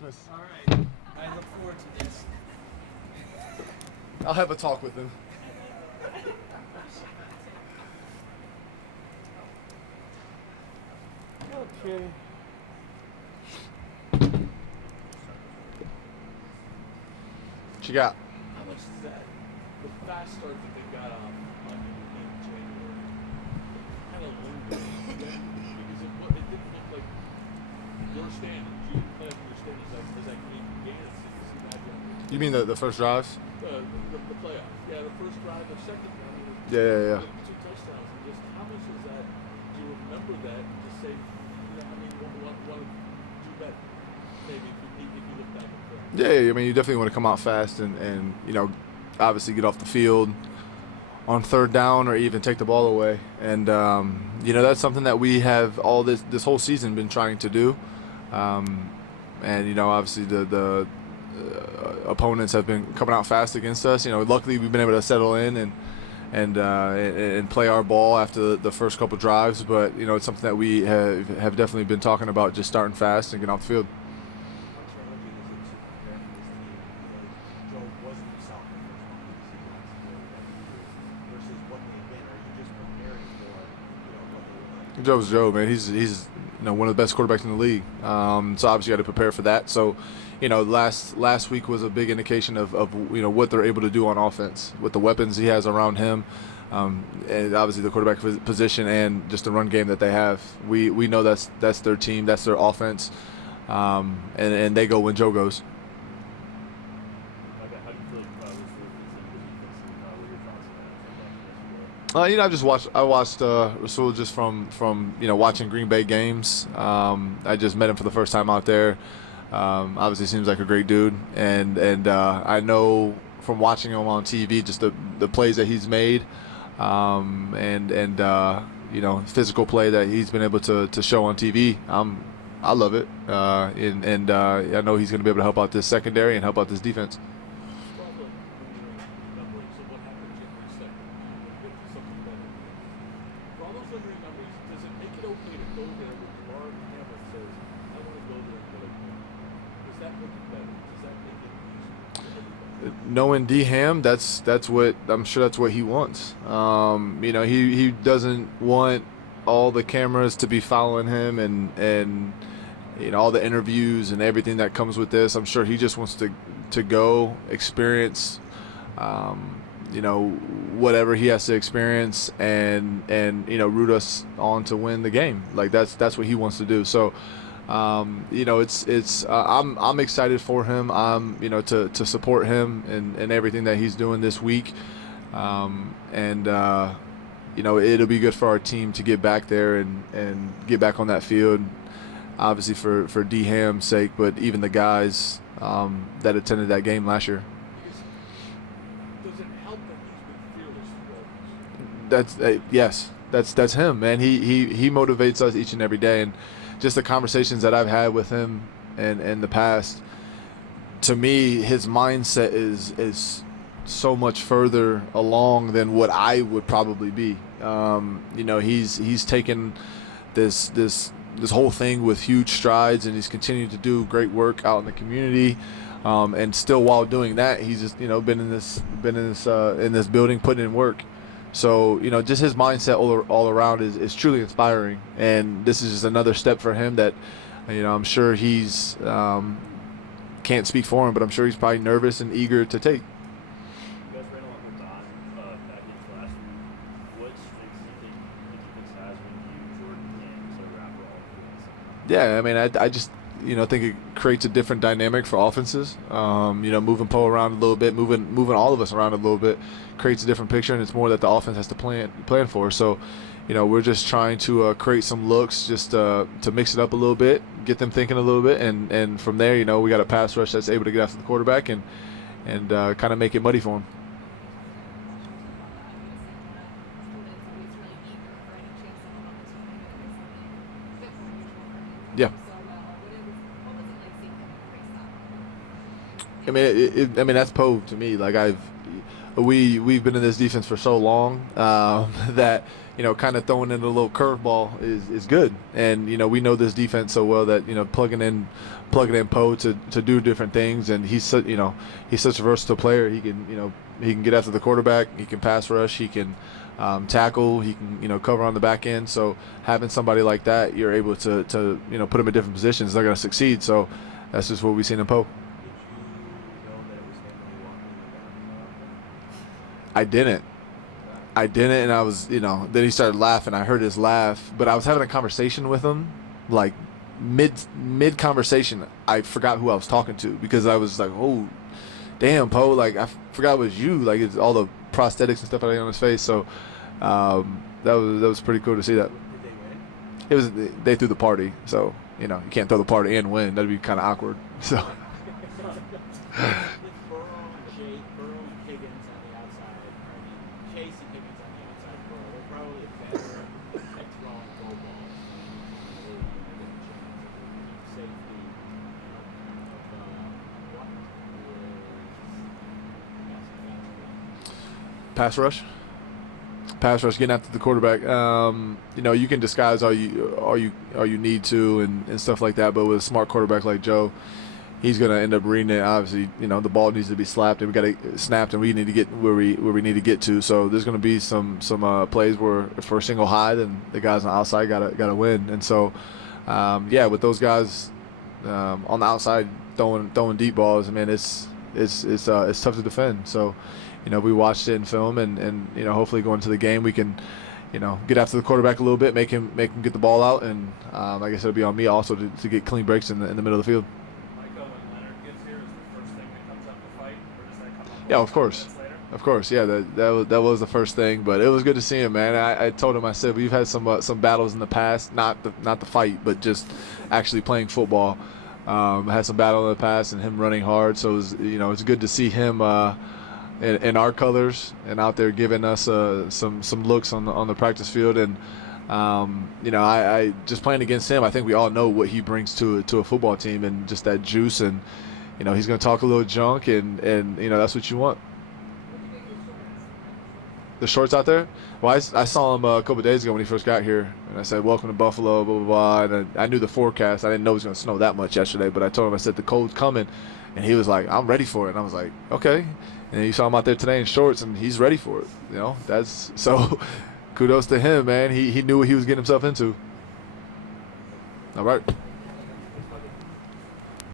Christmas. All right. I look forward to this. I'll have a talk with him. Okay. What you got? How much is that? The fast start that they got off in January kind of lingered because it didn't look like your standards. You didn't play up your standards as that game as You mean the first drives? the playoff. Yeah, the first drive, the second. I mean, Yeah. 2 touchdowns. And just how much is that? Do you remember that? And just say, want to do that maybe if you look back at that. Yeah, I mean, you definitely want to come out fast and obviously get off the field on third down or even take the ball away. And, that's something that we have all this whole season been trying to do. And, obviously the opponents have been coming out fast against us. Luckily we've been able to settle in and play our ball after the first couple drives. But, it's something that we have definitely been talking about, just starting fast and getting off the field. Joe's Joe, man. He's one of the best quarterbacks in the league. So obviously you got to prepare for that. So, last week was a big indication of what they're able to do on offense with the weapons he has around him, and obviously the quarterback position and just the run game that they have. We know that's their team, that's their offense, and they go when Joe goes. I watched Rasul just from watching Green Bay games. I just met him for the first time out there. Obviously seems like a great dude, and I know from watching him on TV just the plays that he's made, physical play that he's been able to show on TV. I love it, and I know he's going to be able to help out this secondary and help out this defense. Knowing D-Ham, that's what I'm sure that's what he wants. He doesn't want all the cameras to be following him and all the interviews and everything that comes with this. I'm sure he just wants to go experience whatever he has to experience and root us on to win the game. Like that's what he wants to do. So I'm excited for him. To support him and everything that he's doing this week. It'll be good for our team to get back there and get back on that field. Obviously for D-Ham's sake, but even the guys that attended that game last year. Does it help that he's been fearless? Yes, that's him, man. He motivates us each and every day, and just the conversations that I've had with him in the past, to me, his mindset is so much further along than what I would probably be. He's taken this whole thing with huge strides, and he's continuing to do great work out in the community. And still, while doing that, he's just been in this building putting in work. So just his mindset all around is truly inspiring, and this is just another step for him that I'm sure he's can't speak for him, but I'm sure he's probably nervous and eager to take. You guys ran along with Don package last week. What strengths do you think the defense has when you, Jordan, and so wrap all of this? Yeah, I mean, I just think it creates a different dynamic for offenses. Moving Poe around a little bit, moving all of us around a little bit, creates a different picture, and it's more that the offense has to plan for. So, we're just trying to create some looks, just to mix it up a little bit, get them thinking a little bit, and from there, we got a pass rush that's able to get after the quarterback and kind of make it muddy for him. Yeah. I mean, that's Poe to me. Like we've been in this defense for so long that kind of throwing in a little curveball is good. And we know this defense so well that plugging in Poe to do different things, and he's such a versatile player. He can get after the quarterback, he can pass rush, he can tackle, he can cover on the back end. So having somebody like that, you're able to put them in different positions. They're going to succeed. So that's just what we've seen in Poe. I didn't, and I was, then he started laughing. I heard his laugh, but I was having a conversation with him, like mid conversation. I forgot who I was talking to because I was like, oh, damn, Poe, like I forgot it was you. Like it's all the prosthetics and stuff like that on his face. So that was pretty cool to see that. They threw the party, so you can't throw the party and win. That'd be kind of awkward. So. With Burrow and Higgins on the outside, Chase and Higgins on the outside, they're probably better at throwing goal balls. Safety Pass rush, getting after the quarterback. You can disguise all you need to and stuff like that. But with a smart quarterback like Joe, he's going to end up reading it. Obviously, the ball needs to be slapped and we got to snapped, and we need to get where we need to get to. So there's going to be some plays where for a single high, then the guys on the outside got to win. And so, with those guys on the outside throwing deep balls, I mean, it's tough to defend. So. We watched it in film, and hopefully going into the game we can, get after the quarterback a little bit, make him get the ball out, and like I said, it'll be on me also to get clean breaks in the middle of the field. Micah, when Leonard gets here, is the first thing that comes up to fight, or does that come up? Yeah, of course. Of course, yeah, that was the first thing, but it was good to see him, man. I told him, I said, we've had some battles in the past, not the fight, but just actually playing football. I had some battle in the past, and him running hard, so it's good to see him. In our colors and out there giving us some looks on the practice field, and I just playing against him, I think we all know what he brings to a football team, and just that juice, and he's going to talk a little junk, and that's what you want. The shorts out there? Well, I saw him a couple of days ago when he first got here, and I said, welcome to Buffalo, blah, blah, blah, and I knew the forecast. I didn't know it was going to snow that much yesterday, but I told him, I said, the cold's coming, and he was like, I'm ready for it, and I was like, okay. And you saw him out there today in shorts, and he's ready for it. That's so. Kudos to him, man. He knew what he was getting himself into. All right.